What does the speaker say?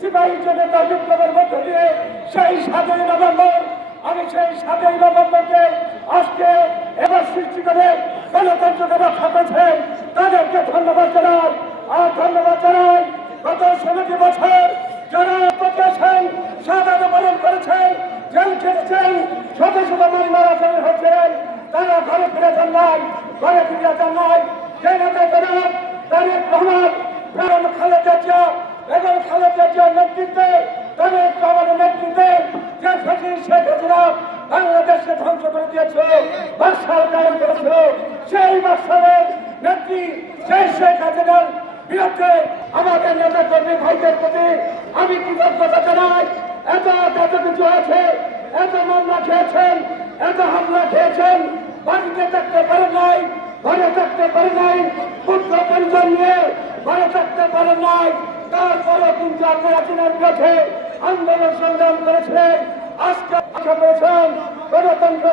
সিপাহী জনতা বিপ্লবের মধ্য দিয়ে সেই 7ই নভেম্বর, আমি সেই 7ই নভেম্বরকে আজকে এবার সৃষ্টি করে গণতন্ত্রকে রক্ষা করেছেন তাদেরকে ধন্যবাদ জানাই। আর ধন্যবাদ জানাই গত 16 বছর যারা প্রতিষ্ঠান শাহাদাত বরণ করেছেন, জেল খেটেছেন, শত শত মানুষ মারা হয়েছেন, তারা ঘরে ফিরে যান নাই, ঘরে ফিরে যান নাই। সেই নেতা জনাব তারেক রহমান, বেগম খালেদা জিয়া, বেগম খালেদা জিয়ার নেতৃত্বে, তারেক রহমানের নেতৃত্বে যে ফকির শেখ হাসিনা বাংলাদেশকে ধ্বংস করে দিয়েছে, বাদশাহ কায়েম করেছিল, সেই বাদশাহের নেত্রী সেই শেখ হাসিনার বিরুদ্ধে আমাদের নেতা কর্মী ভাইদের প্রতি আমি কৃতজ্ঞতা জানাই। এত কিছু আছে, এত মামলা খেয়েছেন, এত হামলা খেয়েছেন, বাড়িতে থাকতে পারেন নাই, ঘরে থাকতে পারেন নাই, পুত্র পরিজন নিয়ে ঘরে থাকতে পারেন নাই, তারপরে কিন্তু আপনারা চীনের বিরুদ্ধে আন্দোলন সংগ্রাম করেছিলেন। আজকে পেয়েছেন গণতন্ত্র